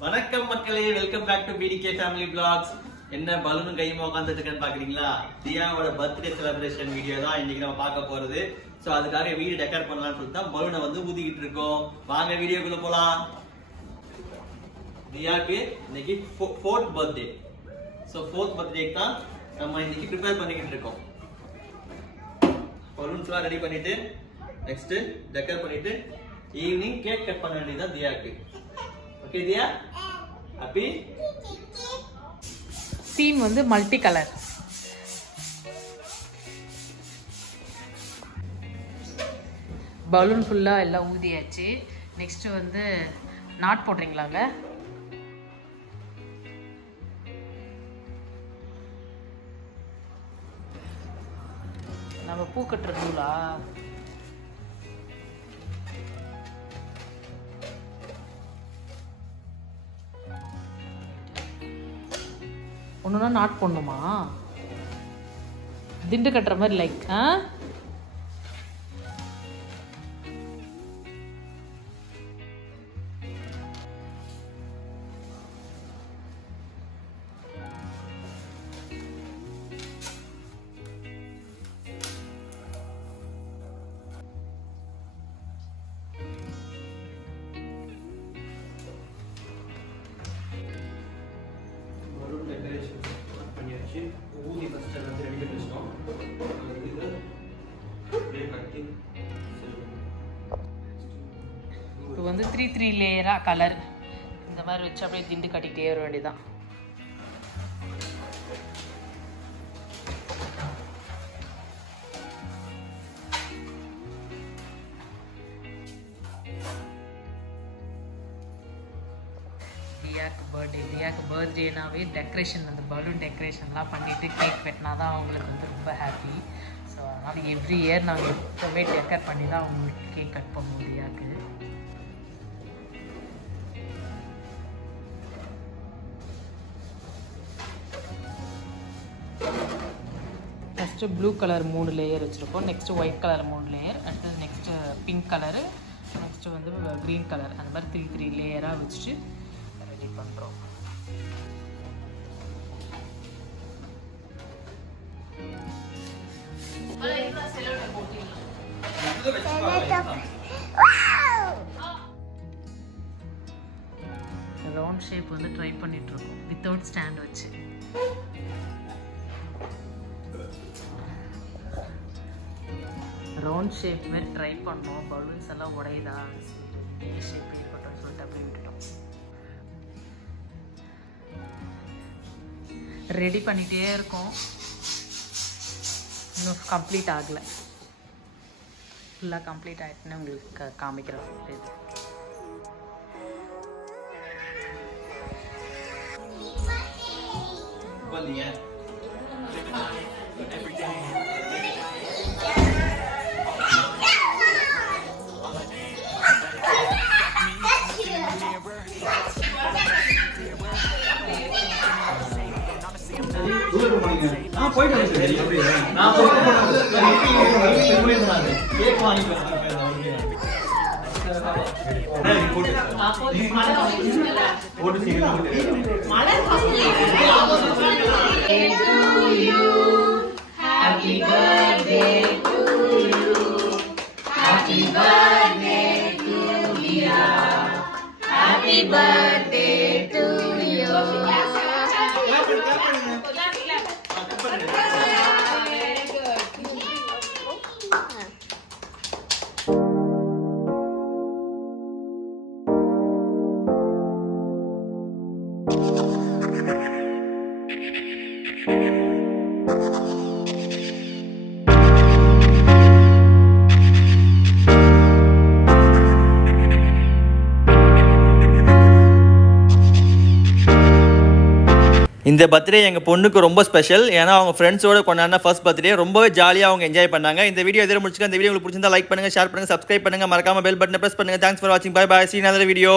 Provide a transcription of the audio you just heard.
வணக்கம் மக்களே, welcome back to BDK family vlogs. என்ன பலூனும் கையுமா உட்கார்ந்துட்டு இருக்கேன்னு பாக்குறீங்களா? தியாவோட பர்த்டே செலிப்ரேஷன் வீடியோ தான் இன்னைக்கு நம்ம பார்க்க போறது. சோ அதுக்காக வீடு டெக்கர் பண்ணலாம்னு சொல்லிட்டு தான் பலூனை வந்து ஊதிக்கிட்டு இருக்கோம். வாங்க வீடியோக்குள்ள போலாம். தியாக்கு இன்னைக்கு 4th பர்த்டே. சோ 4th பர்த்டேக்கு தான் நம்ம இன்னைக்கு ப்ரிப்பேர் பண்ணிக்கிட்டு இருக்கோம். பலூன்ஸ்லாம் ரெடி பண்ணிட்டு நெக்ஸ்ட் டெக்கர் பண்ணிட்டு ஈவினிங் கேக் கட் பண்ண வேண்டியதுதான் தியாக்கு. ஓகே தியா, ஹாப்பி. தீம் வந்து மல்டி கலர். பலூன் ஃபுல்லாக எல்லாம் ஊதியாச்சு. நெக்ஸ்ட் வந்து நாட் போடுறீங்களாங்க? நம்ம பூ கட்டுறதுங்களா? ஒன்றுனா நாட் போடணுமா? திண்டு கட்டுற மாதிரி லைக் இப்போ வந்து 3 லேயராக கலர் இந்த மாதிரி வச்சு அப்படியே திண்டு கட்டிக்கிட்டே வர வேண்டியதான். தியாக்கு பர்த்டேனாவே டெக்கரேஷன், அந்த பலூன் டெக்கரேஷன்லாம் பண்ணிவிட்டு கேக் வெட்டினா தான் அவங்களுக்கு வந்து ரொம்ப ஹாப்பி. ஸோ அதனால் எவ்ரி இயர் நாங்கள் எப்போவுமே டெக்கர் பண்ணி தான் அவங்களுக்கு கேக் கட் பண்ணுவோம் தியாக்கு. ஃபஸ்ட்டு ப்ளூ கலர் 3 லேயர் வச்சுருக்கோம். நெக்ஸ்ட்டு ஒயிட் கலர் 3 லேயர், அடுத்தது நெக்ஸ்ட்டு பிங்க் கலரு, நெக்ஸ்ட்டு வந்து க்ரீன் கலர், அந்த மாதிரி 3 லேயராக வச்சுட்டு ரெடி பண்ணுறோம். ரவுண்ட் ஷேப் வந்து ட்ரை பண்ணிட்டு இருக்கோம் வித்தவுட் ஸ்டாண்ட் வச்சு. ரவுண்ட் ஷேப் மாதிரி ட்ரை பண்ணோம். பலூன்ஸ் எல்லாம் உடையுதா, ஷேப் ஏற்பட்டோம்னு சொல்லிட்டு அப்படியே விட்டுட்டோம். ரெடி பண்ணிகிட்டே இருக்கோம், இன்னும் கம்ப்ளீட் ஆகலை. ஃபுல்லாக கம்ப்ளீட் ஆகிட்டுன்னு உங்களுக்கு காமிக்கிறோம். இது இந்த பர்த்டே எங்கள் பொண்ணுக்கு ரொம்ப ஸ்பெஷல். ஏன்னா அவங்க ஃப்ரெண்ட்ஸோட கொண்டாடின ஃபர்ஸ்ட் பர்த்டே ரொம்பவே ஜாலியாக அவங்க என்ஜாய் பண்ணாங்க. இந்த வீடியோ எதிர முடிச்சுக்க. இந்த வீடியோ உங்களுக்கு பிடிச்சிருந்தா லைக் பண்ணுங்கள், ஷேர் பண்ணுங்கள், சப்ஸ்கிரைப் பண்ணுங்கள், மறக்காம பெல் பட்டனை ப்ரெஸ் பண்ணுங்கள். தேங்க்ஸ் ஃபார் வாட்சிங். Bye bye. See another video.